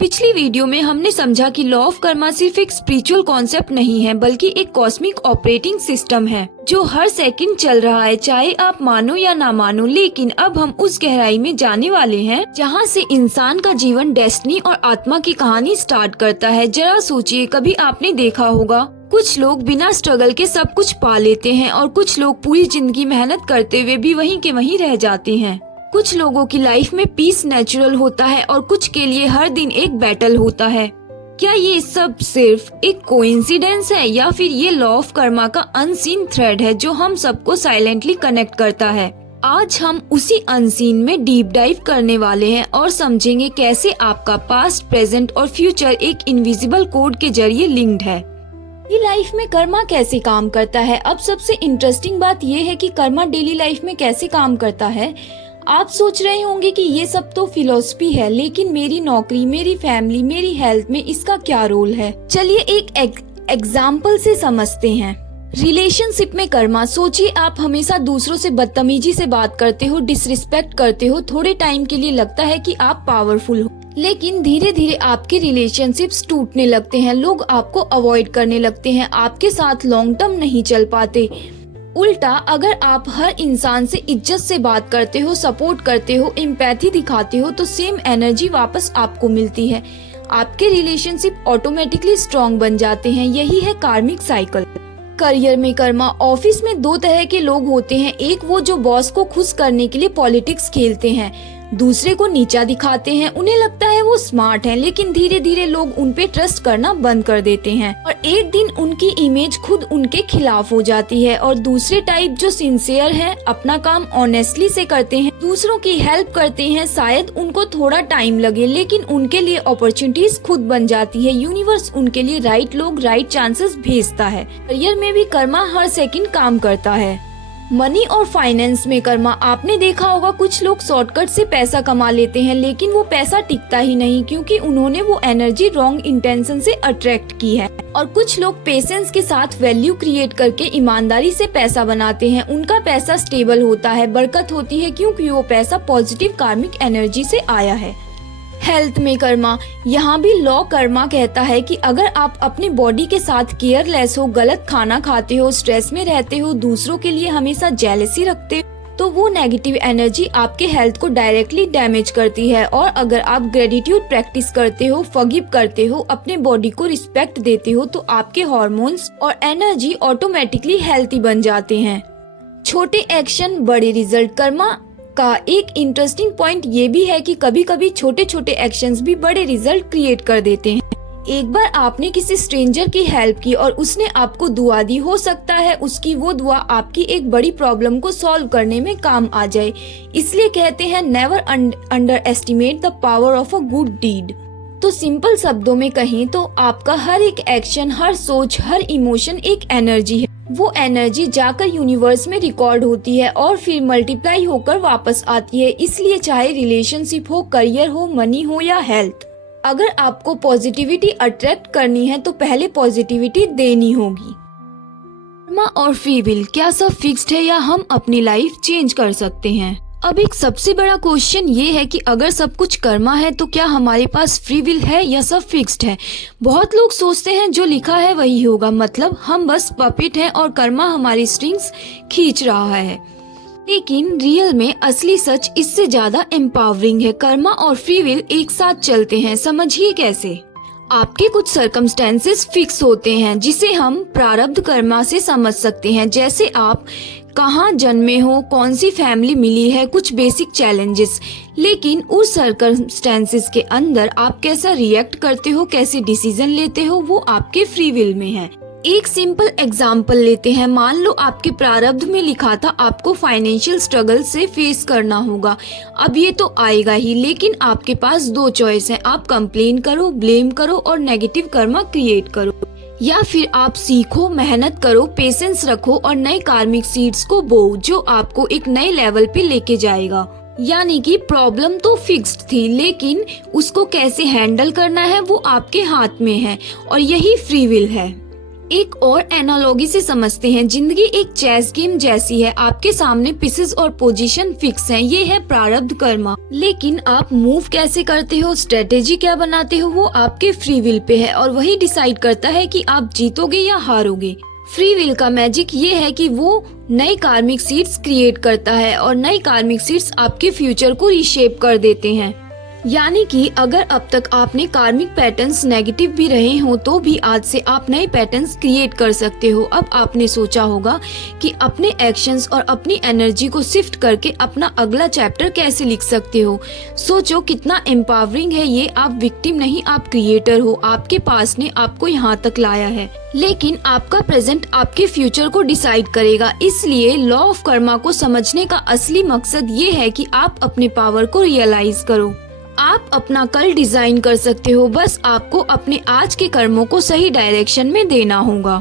पिछली वीडियो में हमने समझा कि लॉ ऑफ कर्मा सिर्फ एक स्पिरिचुअल कॉन्सेप्ट नहीं है बल्कि एक कॉस्मिक ऑपरेटिंग सिस्टम है जो हर सेकंड चल रहा है, चाहे आप मानो या ना मानो। लेकिन अब हम उस गहराई में जाने वाले हैं जहाँ से इंसान का जीवन डेस्टिनी और आत्मा की कहानी स्टार्ट करता है। जरा सोचिए, कभी आपने देखा होगा कुछ लोग बिना स्ट्रगल के सब कुछ पा लेते हैं और कुछ लोग पूरी जिंदगी मेहनत करते हुए भी वहीं के वहीं रह जाते हैं। कुछ लोगों की लाइफ में पीस नेचुरल होता है और कुछ के लिए हर दिन एक बैटल होता है। क्या ये सब सिर्फ एक कोइंसिडेंस है या फिर ये लॉ ऑफ कर्मा का अनसीन थ्रेड है जो हम सबको साइलेंटली कनेक्ट करता है? आज हम उसी अनसीन में डीप डाइव करने वाले हैं और समझेंगे कैसे आपका पास्ट, प्रेजेंट और फ्यूचर एक इनविजिबल कोड के जरिए लिंक्ड है। लाइफ में कर्मा कैसे काम करता है? अब सबसे इंटरेस्टिंग बात यह है कि कर्मा डेली लाइफ में कैसे काम करता है। आप सोच रहे होंगे कि ये सब तो फिलॉसफी है, लेकिन मेरी नौकरी, मेरी फैमिली, मेरी हेल्थ में इसका क्या रोल है? चलिए एक एग्जाम्पल से समझते हैं। रिलेशनशिप में कर्मा। सोचिए, आप हमेशा दूसरों से बदतमीजी से बात करते हो, डिसरिस्पेक्ट करते हो। थोड़े टाइम के लिए लगता है कि आप पावरफुल हो, लेकिन धीरे धीरे आपके रिलेशनशिप्स टूटने लगते हैं। लोग आपको अवॉइड करने लगते हैं, आपके साथ लॉन्ग टर्म नहीं चल पाते। उल्टा, अगर आप हर इंसान से इज्जत से बात करते हो, सपोर्ट करते हो, एम्पैथी दिखाते हो, तो सेम एनर्जी वापस आपको मिलती है। आपके रिलेशनशिप ऑटोमेटिकली स्ट्रॉन्ग बन जाते हैं। यही है कार्मिक साइकिल। करियर में कर्मा। ऑफिस में दो तरह के लोग होते हैं। एक वो जो बॉस को खुश करने के लिए पॉलिटिक्स खेलते हैं, दूसरे को नीचा दिखाते हैं। उन्हें लगता है वो स्मार्ट हैं, लेकिन धीरे धीरे लोग उन पे ट्रस्ट करना बंद कर देते हैं और एक दिन उनकी इमेज खुद उनके खिलाफ हो जाती है। और दूसरे टाइप जो सिंसियर हैं, अपना काम ऑनेस्टली से करते हैं, दूसरों की हेल्प करते हैं। शायद उनको थोड़ा टाइम लगे, लेकिन उनके लिए अपॉर्चुनिटीज खुद बन जाती है। यूनिवर्स उनके लिए राइट लोग, राइट चांसेस भेजता है। करियर में भी कर्मा हर सेकंड काम करता है। मनी और फाइनेंस में कर्मा। आपने देखा होगा कुछ लोग शॉर्टकट से पैसा कमा लेते हैं, लेकिन वो पैसा टिकता ही नहीं क्योंकि उन्होंने वो एनर्जी रॉन्ग इंटेंशन से अट्रैक्ट की है। और कुछ लोग पेशेंस के साथ वैल्यू क्रिएट करके ईमानदारी से पैसा बनाते हैं। उनका पैसा स्टेबल होता है, बरकत होती है क्योंकि वो पैसा पॉजिटिव कार्मिक एनर्जी से आया है। हेल्थ में कर्मा। यहाँ भी लॉ कर्मा कहता है कि अगर आप अपनी बॉडी के साथ केयरलेस हो, गलत खाना खाते हो, स्ट्रेस में रहते हो, दूसरों के लिए हमेशा जेलसी रखते हो, तो वो नेगेटिव एनर्जी आपके हेल्थ को डायरेक्टली डैमेज करती है। और अगर आप ग्रेटिट्यूड प्रैक्टिस करते हो, फॉरगिव करते हो, अपने बॉडी को रिस्पेक्ट देते हो, तो आपके हार्मोन्स और एनर्जी ऑटोमेटिकली हेल्थी बन जाते हैं। छोटे एक्शन बड़े रिजल्ट। कर्मा का एक इंटरेस्टिंग पॉइंट ये भी है कि कभी कभी छोटे छोटे एक्शंस भी बड़े रिजल्ट क्रिएट कर देते हैं। एक बार आपने किसी स्ट्रेंजर की हेल्प की और उसने आपको दुआ दी, हो सकता है उसकी वो दुआ आपकी एक बड़ी प्रॉब्लम को सॉल्व करने में काम आ जाए। इसलिए कहते हैं never underestimate the power of a good deed. तो सिंपल शब्दों में कहें तो आपका हर एक एक्शन, हर सोच, हर इमोशन एक एनर्जी है। वो एनर्जी जाकर यूनिवर्स में रिकॉर्ड होती है और फिर मल्टीप्लाई होकर वापस आती है। इसलिए चाहे रिलेशनशिप हो, करियर हो, मनी हो या हेल्थ, अगर आपको पॉजिटिविटी अट्रैक्ट करनी है तो पहले पॉजिटिविटी देनी होगी। कर्मा और फ्री विल, क्या सब फिक्स्ड है या हम अपनी लाइफ चेंज कर सकते हैं? अब एक सबसे बड़ा क्वेश्चन ये है कि अगर सब कुछ कर्मा है तो क्या हमारे पास फ्री विल है या सब फिक्स्ड है? बहुत लोग सोचते हैं जो लिखा है वही होगा, मतलब हम बस पपेट हैं और कर्मा हमारी स्ट्रिंग्स खींच रहा है। लेकिन रियल में असली सच इससे ज्यादा एम्पावरिंग है। कर्मा और फ्री विल एक साथ चलते हैं। समझिए कैसे। आपके कुछ सर्कमस्टेंसेस फिक्स होते हैं जिसे हम प्रारब्ध कर्मा से समझ सकते हैं, जैसे आप कहाँ जन्मे हो, कौन सी फैमिली मिली है, कुछ बेसिक चैलेंजेस। लेकिन उस सर्कमस्टेंसेस के अंदर आप कैसा रिएक्ट करते हो, कैसे डिसीजन लेते हो, वो आपके फ्री विल में है। एक सिंपल एग्जाम्पल लेते हैं। मान लो आपके प्रारब्ध में लिखा था आपको फाइनेंशियल स्ट्रगल से फेस करना होगा। अब ये तो आएगा ही, लेकिन आपके पास दो चॉइस हैं। आप कंप्लेन करो, ब्लेम करो और नेगेटिव कर्मा क्रिएट करो, या फिर आप सीखो, मेहनत करो, पेशेंस रखो और नए कार्मिक सीड्स को बो जो आपको एक नए लेवल पे लेके जाएगा। यानी कि प्रॉब्लम तो फिक्स्ड थी, लेकिन उसको कैसे हैंडल करना है वो आपके हाथ में है और यही फ्री विल है। एक और एनालॉजी से समझते हैं। जिंदगी एक चेस गेम जैसी है, आपके सामने पीसेस और पोजीशन फिक्स हैं। ये है प्रारब्ध कर्मा, लेकिन आप मूव कैसे करते हो, स्ट्रेटेजी क्या बनाते हो, वो आपके फ्री विल पे है और वही डिसाइड करता है कि आप जीतोगे या हारोगे। फ्री विल का मैजिक ये है कि वो नई कार्मिक सीड्स क्रिएट करता है और नई कार्मिक सीड्स आपके फ्यूचर को रीशेप कर देते हैं। यानी कि अगर अब तक आपने कार्मिक पैटर्न्स नेगेटिव भी रहे हो तो भी आज से आप नए पैटर्न्स क्रिएट कर सकते हो। अब आपने सोचा होगा कि अपने एक्शंस और अपनी एनर्जी को शिफ्ट करके अपना अगला चैप्टर कैसे लिख सकते हो। सोचो कितना एम्पावरिंग है ये। आप विक्टिम नहीं, आप क्रिएटर हो। आपके पास ने आपको यहाँ तक लाया है, लेकिन आपका प्रेजेंट आपके फ्यूचर को डिसाइड करेगा। इसलिए लॉ ऑफ कर्मा को समझने का असली मकसद ये है कि आप अपने पावर को रियलाइज करो। आप अपना कल डिजाइन कर सकते हो, बस आपको अपने आज के कर्मों को सही डायरेक्शन में देना होगा।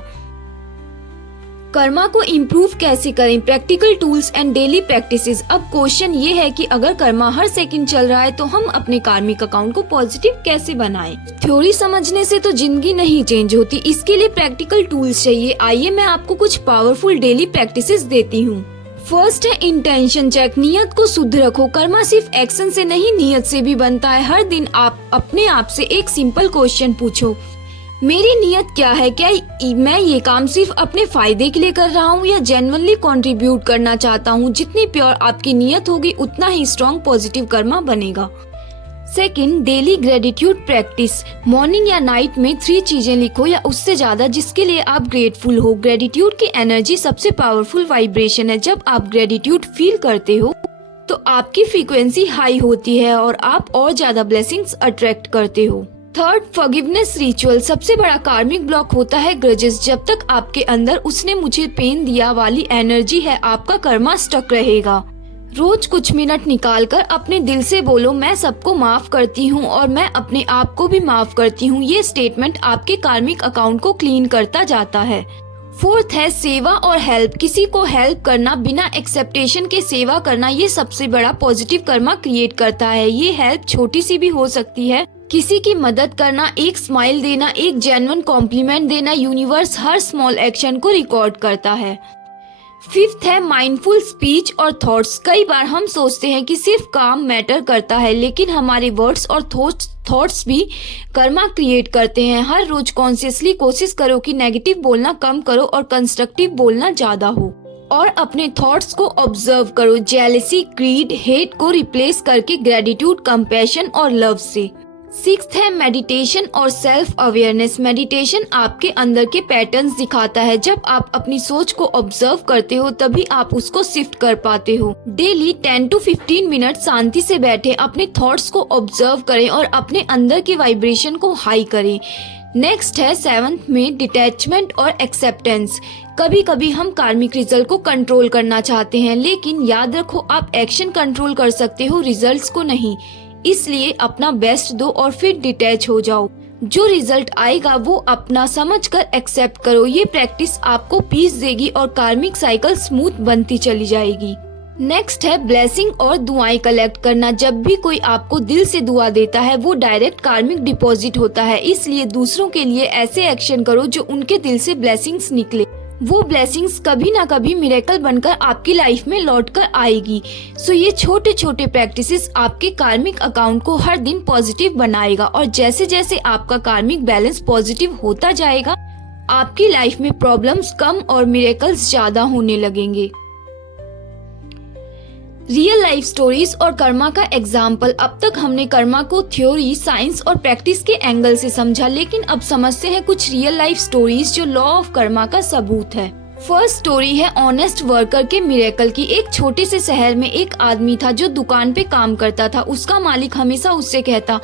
कर्मा को इम्प्रूव कैसे करें, practical tools and daily practices. अब क्वेश्चन ये है कि अगर कर्मा हर सेकंड चल रहा है तो हम अपने कार्मिक अकाउंट को पॉजिटिव कैसे बनाएं? थ्योरी समझने से तो जिंदगी नहीं चेंज होती, इसके लिए प्रैक्टिकल टूल्स चाहिए। आइए मैं आपको कुछ पावरफुल डेली प्रैक्टिसेस देती हूँ। फर्स्ट है इंटेंशन चेक। नियत को शुद्ध रखो। कर्मा सिर्फ एक्शन से नहीं, नियत से भी बनता है। हर दिन आप अपने आप से एक सिंपल क्वेश्चन पूछो, मेरी नियत क्या है? क्या मैं ये काम सिर्फ अपने फायदे के लिए कर रहा हूँ या जेन्युइनली कंट्रीब्यूट करना चाहता हूँ? जितनी प्योर आपकी नियत होगी उतना ही स्ट्रॉन्ग पॉजिटिव कर्मा बनेगा। Second, daily gratitude practice. Morning या नाइट में 3 चीजें लिखो या उससे ज्यादा जिसके लिए आप ग्रेटफुल हो। ग्रेटिट्यूड की एनर्जी सबसे पावरफुल वाइब्रेशन है। जब आप ग्रेटिट्यूड फील करते हो तो आपकी फ्रीक्वेंसी हाई होती है और आप और ज्यादा ब्लेसिंग्स अट्रैक्ट करते हो। Third, forgiveness ritual. सबसे बड़ा कार्मिक ब्लॉक होता है ग्रजेस। जब तक आपके अंदर उसने मुझे पेन दिया वाली एनर्जी है, आपका कर्मा स्टक रहेगा। रोज कुछ मिनट निकालकर अपने दिल से बोलो, मैं सबको माफ करती हूँ और मैं अपने आप को भी माफ करती हूँ। ये स्टेटमेंट आपके कार्मिक अकाउंट को क्लीन करता जाता है। फोर्थ है सेवा और हेल्प। किसी को हेल्प करना, बिना एक्सेप्टेशन के सेवा करना, ये सबसे बड़ा पॉजिटिव कर्मा क्रिएट करता है। ये हेल्प छोटी सी भी हो सकती है। किसी की मदद करना, एक स्माइल देना, एक जेन्युइन कॉम्प्लीमेंट देना। यूनिवर्स हर स्मॉल एक्शन को रिकॉर्ड करता है। फिफ्थ है माइंडफुल स्पीच और थॉट्स। कई बार हम सोचते हैं कि सिर्फ काम मैटर करता है, लेकिन हमारे वर्ड्स और थॉट्स भी कर्मा क्रिएट करते हैं। हर रोज कॉन्शियसली कोशिश करो कि नेगेटिव बोलना कम करो और कंस्ट्रक्टिव बोलना ज्यादा हो। और अपने थॉट्स को ऑब्जर्व करो। जेलसी, ग्रीड, हेट को रिप्लेस करके ग्रेटिट्यूड, कंपैशन और लव से। सिक्स्थ है मेडिटेशन और सेल्फ अवेयरनेस। मेडिटेशन आपके अंदर के पैटर्न्स दिखाता है। जब आप अपनी सोच को ऑब्जर्व करते हो तभी आप उसको शिफ्ट कर पाते हो। डेली 10 to 15 मिनट शांति से बैठे अपने थॉट्स को ऑब्जर्व करें और अपने अंदर की वाइब्रेशन को हाई करें। नेक्स्ट है 7th में डिटैचमेंट और एक्सेप्टेंस। कभी कभी हम कार्मिक रिजल्ट को कंट्रोल करना चाहते हैं, लेकिन याद रखो आप एक्शन कंट्रोल कर सकते हो, रिजल्ट्स को नहीं। इसलिए अपना बेस्ट दो और फिर डिटैच हो जाओ। जो रिजल्ट आएगा वो अपना समझकर एक्सेप्ट करो। ये प्रैक्टिस आपको पीस देगी और कार्मिक साइकिल स्मूथ बनती चली जाएगी। नेक्स्ट है ब्लेसिंग और दुआएं कलेक्ट करना। जब भी कोई आपको दिल से दुआ देता है वो डायरेक्ट कार्मिक डिपॉजिट होता है। इसलिए दूसरों के लिए ऐसे एक्शन करो जो उनके दिल से ब्लेसिंग्स निकले। वो ब्लेसिंग्स कभी ना कभी मिरेकल बनकर आपकी लाइफ में लौट कर आएगी। सो ये छोटे छोटे प्रैक्टिसेस आपके कार्मिक अकाउंट को हर दिन पॉजिटिव बनाएगा और जैसे जैसे आपका कार्मिक बैलेंस पॉजिटिव होता जाएगा आपकी लाइफ में प्रॉब्लम्स कम और मिरेकल्स ज्यादा होने लगेंगे। रियल लाइफ स्टोरीज और कर्मा का एग्जाम्पल। अब तक हमने कर्मा को थ्योरी, साइंस और प्रैक्टिस के एंगल से समझा, लेकिन अब समझते हैं कुछ रियल लाइफ स्टोरीज जो लॉ ऑफ कर्मा का सबूत है। फर्स्ट स्टोरी है ऑनेस्ट वर्कर के मिरेकल की। एक छोटे से शहर में एक आदमी था जो दुकान पे काम करता था। उसका मालिक हमेशा उससे कहता,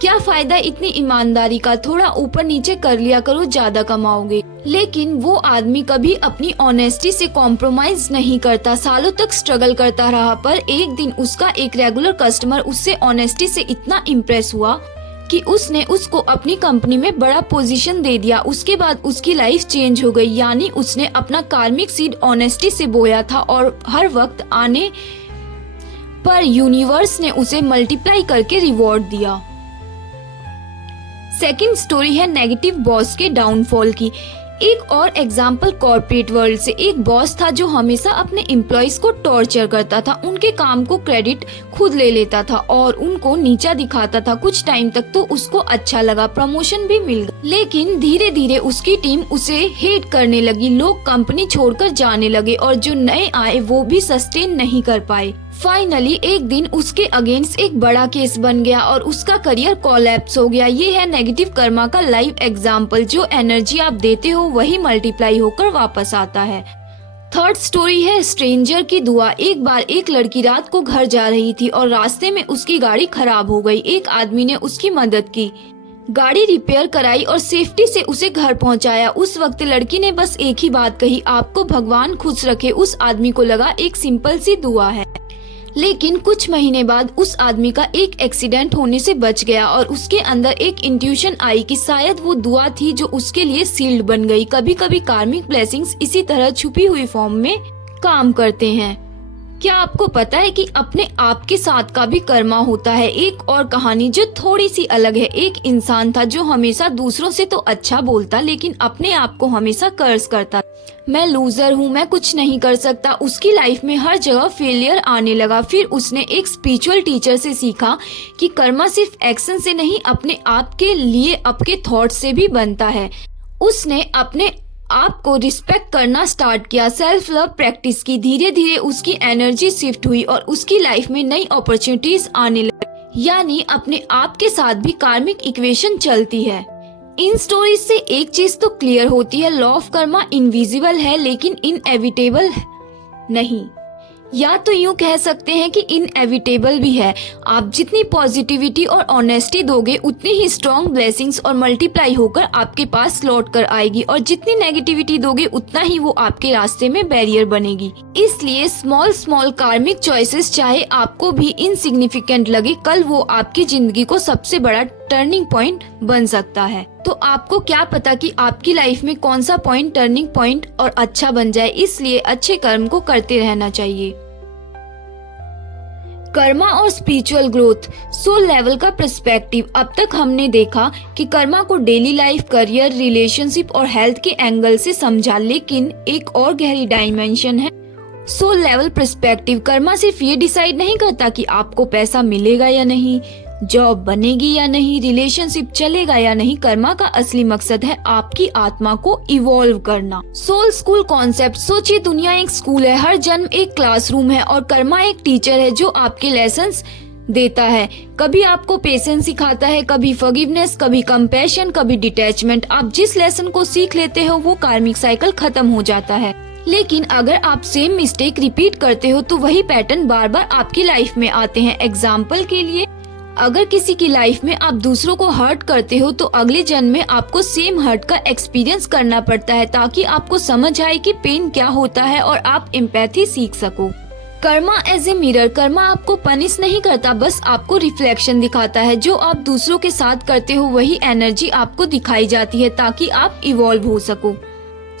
क्या फायदा इतनी ईमानदारी का, थोड़ा ऊपर नीचे कर लिया करो, ज्यादा कमाओगे। लेकिन वो आदमी कभी अपनी ऑनेस्टी से कॉम्प्रोमाइज नहीं करता। सालों तक स्ट्रगल करता रहा, पर एक दिन उसका एक रेगुलर कस्टमर उससे ऑनेस्टी से इतना इम्प्रेस हुआ कि उसने उसको अपनी कंपनी में बड़ा पोजीशन दे दिया। उसके बाद उसकी लाइफ चेंज हो गई। यानी उसने अपना कार्मिक सीड ऑनेस्टी से बोया था और हर वक्त आने पर यूनिवर्स ने उसे मल्टीप्लाई करके रिवॉर्ड दिया। सेकंड स्टोरी है नेगेटिव बॉस के डाउनफॉल की। एक और एग्जाम्पल कॉर्पोरेट वर्ल्ड से। एक बॉस था जो हमेशा अपने एम्प्लॉइज को टॉर्चर करता था, उनके काम को क्रेडिट खुद ले लेता था और उनको नीचा दिखाता था। कुछ टाइम तक तो उसको अच्छा लगा, प्रमोशन भी मिल गया, लेकिन धीरे धीरे उसकी टीम उसे हेट करने लगी। लोग कंपनी छोड़कर जाने लगे और जो नए आए वो भी सस्टेन नहीं कर पाए। फाइनली एक दिन उसके अगेंस्ट एक बड़ा केस बन गया और उसका करियर कोलैप्स हो गया। ये है नेगेटिव कर्मा का लाइव एग्जाम्पल। जो एनर्जी आप देते हो वही मल्टीप्लाई होकर वापस आता है। थर्ड स्टोरी है स्ट्रेंजर की दुआ। एक बार एक लड़की रात को घर जा रही थी और रास्ते में उसकी गाड़ी खराब हो गई। एक आदमी ने उसकी मदद की, गाड़ी रिपेयर कराई और सेफ्टी से उसे घर पहुंचाया। उस वक्त लड़की ने बस एक ही बात कही, आपको भगवान खुश रखे। उस आदमी को लगा एक सिंपल सी दुआ है, लेकिन कुछ महीने बाद उस आदमी का एक एक्सीडेंट होने से बच गया और उसके अंदर एक इंट्यूशन आई कि शायद वो दुआ थी जो उसके लिए सील्ड बन गई। कभी कभी कार्मिक ब्लेसिंग्स इसी तरह छुपी हुई फॉर्म में काम करते हैं। क्या आपको पता है कि अपने आप के साथ का भी कर्मा होता है? एक और कहानी जो थोड़ी सी अलग है। एक इंसान था जो हमेशा दूसरों से तो अच्छा बोलता लेकिन अपने आप को हमेशा कर्ज करता। मैं लूजर हूँ, मैं कुछ नहीं कर सकता। उसकी लाइफ में हर जगह फेलियर आने लगा। फिर उसने एक स्पिरिचुअल टीचर से सीखा कि कर्मा सिर्फ एक्शन से नहीं, अपने आप के लिए आपके थॉट से भी बनता है। उसने अपने आप को रिस्पेक्ट करना स्टार्ट किया, सेल्फ लव प्रैक्टिस की। धीरे धीरे उसकी एनर्जी शिफ्ट हुई और उसकी लाइफ में नई अपॉर्चुनिटीज आने लगी। यानी अपने आप के साथ भी कार्मिक इक्वेशन चलती है। इन स्टोरीज से एक चीज तो क्लियर होती है, लॉ ऑफ कर्मा इनविजिबल है लेकिन इनएविटेबल नहीं, या तो यूँ कह सकते हैं कि इनएविटेबल भी है। आप जितनी पॉजिटिविटी और ऑनेस्टी दोगे उतनी ही स्ट्रॉन्ग ब्लेसिंग्स और मल्टीप्लाई होकर आपके पास लौट कर आएगी, और जितनी नेगेटिविटी दोगे उतना ही वो आपके रास्ते में बैरियर बनेगी। इसलिए स्मॉल स्मॉल कार्मिक चॉइसेस चाहे आपको भी इनसिग्निफिकेंट लगे, कल वो आपकी जिंदगी को सबसे बड़ा टर्निंग पॉइंट बन सकता है। तो आपको क्या पता कि आपकी लाइफ में कौन सा पॉइंट टर्निंग पॉइंट और अच्छा बन जाए। इसलिए अच्छे कर्म को करते रहना चाहिए। कर्मा और स्पिरिचुअल ग्रोथ, सोल लेवल का पर्सपेक्टिव। अब तक हमने देखा कि कर्मा को डेली लाइफ, करियर, रिलेशनशिप और हेल्थ के एंगल से समझा, लेकिन एक और गहरी डायमेंशन है सोल लेवल पर्सपेक्टिव। कर्मा सिर्फ ये डिसाइड नहीं करता कि आपको पैसा मिलेगा या नहीं, जॉब बनेगी या नहीं, रिलेशनशिप चलेगा या नहीं। कर्मा का असली मकसद है आपकी आत्मा को इवॉल्व करना। Soul school concept. सोचिए दुनिया एक स्कूल है, हर जन्म एक क्लासरूम है और कर्मा एक टीचर है जो आपके लेसन्स देता है। कभी आपको पेशेंस सिखाता है, कभी फॉरगिवनेस, कभी कंपैशन, कभी डिटैचमेंट। आप जिस लेसन को सीख लेते हो वो कार्मिक साइकिल खत्म हो जाता है। लेकिन अगर आप सेम मिस्टेक रिपीट करते हो तो वही पैटर्न बार बार आपकी लाइफ में आते हैं। एग्जाम्पल के लिए, अगर किसी की लाइफ में आप दूसरों को हर्ट करते हो तो अगले जन्म में आपको सेम हर्ट का एक्सपीरियंस करना पड़ता है ताकि आपको समझ आए कि पेन क्या होता है और आप एम्पैथी सीख सको। Karma as a mirror. Karma आपको पनिश नहीं करता, बस आपको रिफ्लेक्शन दिखाता है। जो आप दूसरों के साथ करते हो वही एनर्जी आपको दिखाई जाती है ताकि आप इवॉल्व हो सको।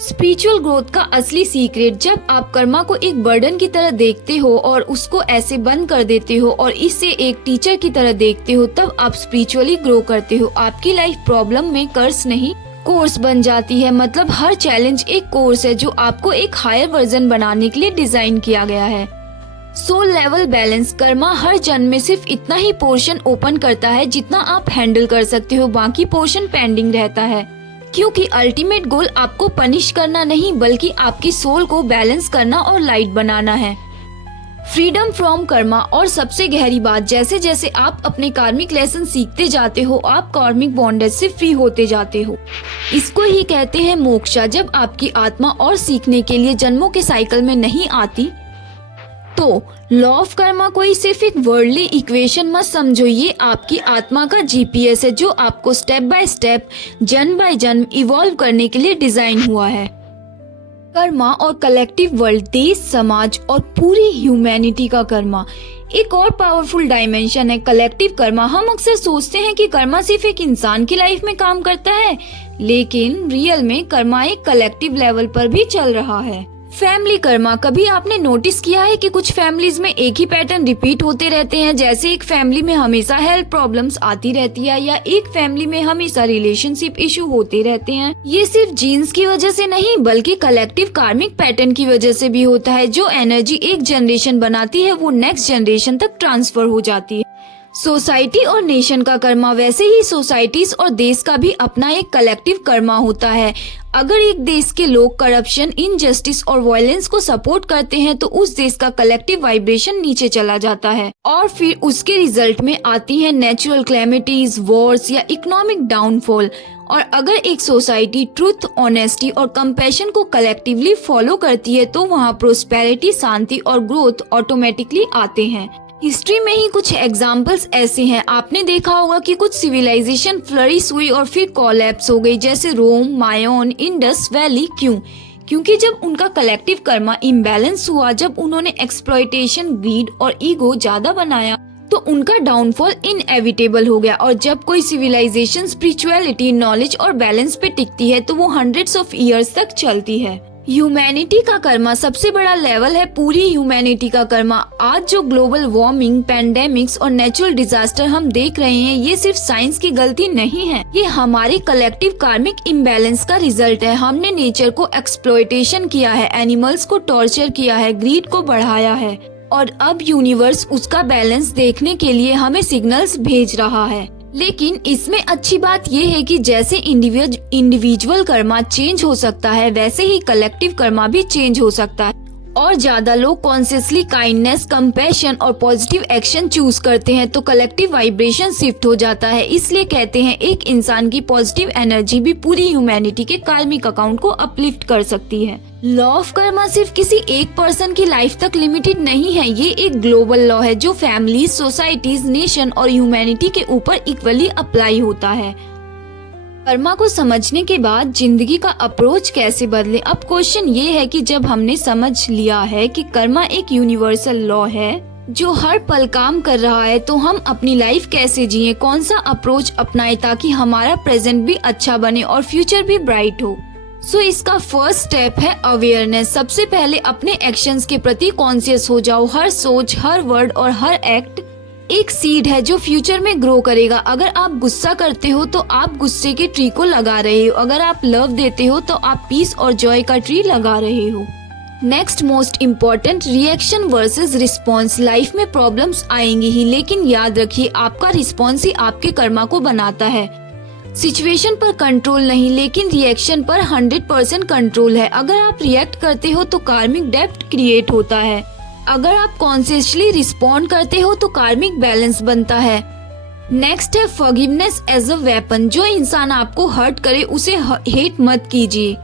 स्पिरिचुअल ग्रोथ का असली सीक्रेट। जब आप कर्मा को एक बर्डन की तरह देखते हो और उसको ऐसे बंद कर देते हो और इसे एक टीचर की तरह देखते हो, तब आप स्पिरिचुअली ग्रो करते हो। आपकी लाइफ प्रॉब्लम में कर्स नहीं, कोर्स बन जाती है। मतलब हर चैलेंज एक कोर्स है जो आपको एक हायर वर्जन बनाने के लिए डिजाइन किया गया है। Soul level balance. कर्मा हर जन्म में सिर्फ इतना ही पोर्शन ओपन करता है जितना आप हैंडल कर सकते हो, बाकी पोर्शन पेंडिंग रहता है, क्योंकि अल्टीमेट गोल आपको पनिश करना नहीं बल्कि आपकी सोल को बैलेंस करना और लाइट बनाना है। Freedom from Karma. और सबसे गहरी बात, जैसे जैसे आप अपने कार्मिक लेसन सीखते जाते हो आप कार्मिक बॉन्डेज से फ्री होते जाते हो। इसको ही कहते हैं मोक्षा। जब आपकी आत्मा और सीखने के लिए जन्मों के साइकिल में नहीं आती तो लॉ ऑफ कर्मा कोई सिर्फ एक वर्ल्डली इक्वेशन मत समझो, ये आपकी आत्मा का जीपीएस है जो आपको स्टेप बाय स्टेप, जन्म बाय जन्म इवॉल्व करने के लिए डिजाइन हुआ है। कर्मा और कलेक्टिव वर्ल्ड, देश, समाज और पूरी ह्यूमैनिटी का कर्मा। एक और पावरफुल डायमेंशन है कलेक्टिव कर्मा। हम अक्सर सोचते हैं कि कर्मा सिर्फ एक इंसान की लाइफ में काम करता है, लेकिन रियल में कर्मा एक कलेक्टिव लेवल पर भी चल रहा है। फैमिली कर्मा, कभी आपने नोटिस किया है कि कुछ फैमिलीज में एक ही पैटर्न रिपीट होते रहते हैं, जैसे एक फैमिली में हमेशा हेल्थ प्रॉब्लम्स आती रहती है या एक फैमिली में हमेशा रिलेशनशिप इशू होते रहते हैं। ये सिर्फ जीन्स की वजह से नहीं बल्कि कलेक्टिव कार्मिक पैटर्न की वजह से भी होता है। जो एनर्जी एक जनरेशन बनाती है वो नेक्स्ट जनरेशन तक ट्रांसफर हो जाती है। सोसाइटी और नेशन का कर्मा, वैसे ही सोसाइटीज और देश का भी अपना एक कलेक्टिव कर्मा होता है। अगर एक देश के लोग करप्शन, इनजस्टिस और वायलेंस को सपोर्ट करते हैं तो उस देश का कलेक्टिव वाइब्रेशन नीचे चला जाता है और फिर उसके रिजल्ट में आती है नेचुरल कैलेमिटीज, वॉर्स या इकोनॉमिक डाउनफॉल। और अगर एक सोसाइटी ट्रुथ, ऑनेस्टी और कंपैशन को कलेक्टिवली फॉलो करती है तो वहाँ प्रोस्पेरिटी, शांति और ग्रोथ ऑटोमेटिकली आते हैं। हिस्ट्री में ही कुछ एग्जाम्पल्स ऐसे हैं। आपने देखा होगा कि कुछ सिविलाइजेशन फ्लरिश हुई और फिर कोलैप्स हो गई, जैसे रोम, मायोन, इंडस वैली। क्योंकि जब उनका कलेक्टिव कर्मा इम्बैलेंस हुआ, जब उन्होंने एक्सप्लॉयटेशन, ग्रीड और ईगो ज्यादा बनाया तो उनका डाउनफॉल इनएविटेबल हो गया। और जब कोई सिविलाइजेशन स्पिरिचुअलिटी, नॉलेज और बैलेंस पे टिकती है तो वो हंड्रेड्स ऑफ ईयर्स तक चलती है। ह्यूमैनिटी का कर्मा सबसे बड़ा लेवल है पूरी ह्यूमैनिटी का कर्मा। आज जो ग्लोबल वार्मिंग, पैंडेमिक्स और नेचुरल डिजास्टर हम देख रहे हैं, ये सिर्फ साइंस की गलती नहीं है, ये हमारे कलेक्टिव कार्मिक इम्बैलेंस का रिजल्ट है। हमने नेचर को एक्सप्लॉयटेशन किया है, एनिमल्स को टॉर्चर किया है, ग्रीड को बढ़ाया है और अब यूनिवर्स उसका बैलेंस देखने के लिए हमें सिग्नल्स भेज रहा है। लेकिन इसमें अच्छी बात ये है कि जैसे इंडिविजुअल कर्मा चेंज हो सकता है, वैसे ही कलेक्टिव कर्मा भी चेंज हो सकता है। और ज्यादा लोग कॉन्शियसली काइंडनेस, कंपैशन और पॉजिटिव एक्शन चूज करते हैं तो कलेक्टिव वाइब्रेशन शिफ्ट हो जाता है। इसलिए कहते हैं एक इंसान की पॉजिटिव एनर्जी भी पूरी ह्यूमैनिटी के कार्मिक अकाउंट को अपलिफ्ट कर सकती है। लॉ ऑफ कर्मा सिर्फ किसी एक पर्सन की लाइफ तक लिमिटेड नहीं है, ये एक ग्लोबल लॉ है जो फैमिलीज, सोसाइटीज, नेशन और ह्यूमैनिटी के ऊपर इक्वली अप्लाई होता है। कर्मा को समझने के बाद जिंदगी का अप्रोच कैसे बदले। अब क्वेश्चन ये है कि जब हमने समझ लिया है कि कर्मा एक यूनिवर्सल लॉ है जो हर पल काम कर रहा है, तो हम अपनी लाइफ कैसे जिए, कौन सा अप्रोच अपनाएं ताकि हमारा प्रेजेंट भी अच्छा बने और फ्यूचर भी ब्राइट हो। सो इसका फर्स्ट स्टेप है अवेयरनेस। सबसे पहले अपने एक्शंस के प्रति कॉन्शियस हो जाओ। हर सोच, हर वर्ड और हर एक्ट एक सीड है जो फ्यूचर में ग्रो करेगा। अगर आप गुस्सा करते हो तो आप गुस्से के ट्री को लगा रहे हो, अगर आप लव देते हो तो आप पीस और जॉय का ट्री लगा रहे हो। Next most important, reaction versus response. Life में प्रॉब्लम्स आएंगी ही, लेकिन याद रखिए आपका रिस्पॉन्स ही आपके कर्मा को बनाता है। सिचुएशन पर कंट्रोल नहीं, लेकिन रिएक्शन पर 100% कंट्रोल है। अगर आप रिएक्ट करते हो तो कार्मिक डेब्ट क्रिएट होता है, अगर आप कॉन्शियसली रिस्पॉन्ड करते हो तो कार्मिक बैलेंस बनता है। नेक्स्ट है फॉरगिवनेस एज अ वेपन। जो इंसान आपको हर्ट करे उसे हेट मत कीजिए,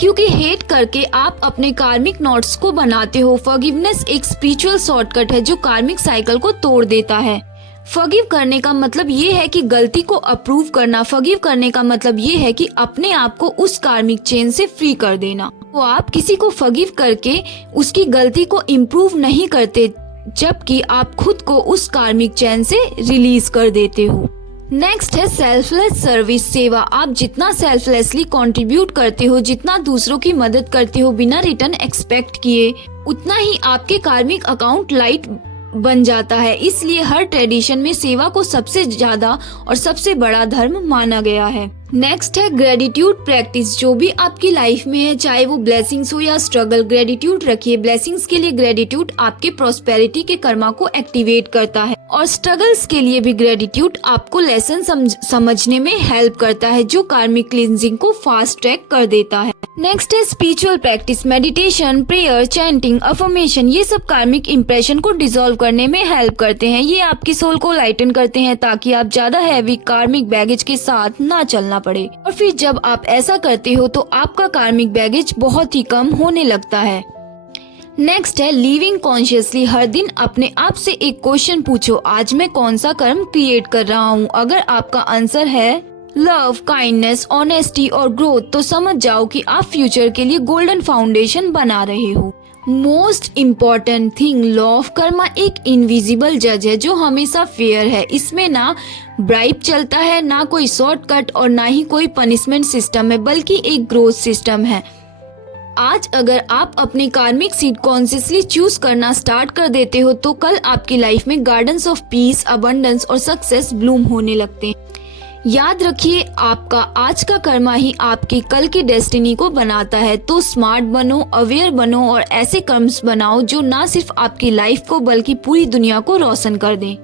क्योंकि हेट करके आप अपने कार्मिक नॉट्स को बनाते हो। फॉरगिवनेस एक स्पिरिचुअल शॉर्टकट है जो कार्मिक साइकिल को तोड़ देता है। फॉरगिव करने का मतलब ये है कि गलती को अप्रूव करना। फॉरगिव करने का मतलब ये है कि अपने आप को उस कार्मिक चेन से फ्री कर देना। तो आप किसी को फॉरगिव करके उसकी गलती को इम्प्रूव नहीं करते, जबकि आप खुद को उस कार्मिक चेन से रिलीज कर देते हो। नेक्स्ट है सेल्फलेस सर्विस, सेवा। आप जितना सेल्फलेसली कंट्रीब्यूट करते हो, जितना दूसरों की मदद करते हो बिना रिटर्न एक्सपेक्ट किए, उतना ही आपके कार्मिक अकाउंट लाइट बन जाता है। इसलिए हर ट्रेडिशन में सेवा को सबसे ज्यादा और सबसे बड़ा धर्म माना गया है। नेक्स्ट है ग्रेटिट्यूड प्रैक्टिस। जो भी आपकी लाइफ में है, चाहे वो ब्लेसिंग्स हो या स्ट्रगल, ग्रेटिट्यूड रखिए। ब्लेसिंग्स के लिए ग्रेटिट्यूड आपके प्रॉस्पेरिटी के कर्मा को एक्टिवेट करता है और स्ट्रगल्स के लिए भी ग्रेटिट्यूड आपको लेसन समझने में हेल्प करता है, जो कार्मिक क्लींजिंग को फास्ट ट्रैक कर देता है। नेक्स्ट है spiritual practice, meditation, prayer, chanting, affirmation. ये सब कार्मिक इम्प्रेशन को डिसॉल्व करने में हेल्प करते हैं। ये आपकी सोल को लाइटन करते हैं ताकि आप ज्यादा हैवी कार्मिक बैगेज के साथ ना चलना पड़े। और फिर जब आप ऐसा करते हो तो आपका कार्मिक बैगेज बहुत ही कम होने लगता है। नेक्स्ट है लिविंग कॉन्शियसली। हर दिन अपने आप से एक क्वेश्चन पूछो, आज मैं कौन सा कर्म क्रिएट कर रहा हूँ। अगर आपका आंसर है लव, काइंडनेस, ऑनेस्टी और ग्रोथ, तो समझ जाओ कि आप फ्यूचर के लिए गोल्डन फाउंडेशन बना रहे हो। Most important thing, law of Karma एक इनविजिबल जज है जो हमेशा फेयर है। इसमें ना ब्राइब चलता है, ना कोई शॉर्टकट और ना ही कोई पनिशमेंट सिस्टम है, बल्कि एक ग्रोथ सिस्टम है। आज अगर आप अपने कार्मिक सीड कॉन्शियसली चूज करना स्टार्ट कर देते हो तो कल आपकी लाइफ में गार्डन्स ऑफ पीस, अबंडेंस और सक्सेस ब्लूम होने लगते हैं। याद रखिए, आपका आज का कर्मा ही आपकी कल की डेस्टिनी को बनाता है। तो स्मार्ट बनो, अवेयर बनो और ऐसे कर्म्स बनाओ जो ना सिर्फ आपकी लाइफ को बल्कि पूरी दुनिया को रोशन कर दें।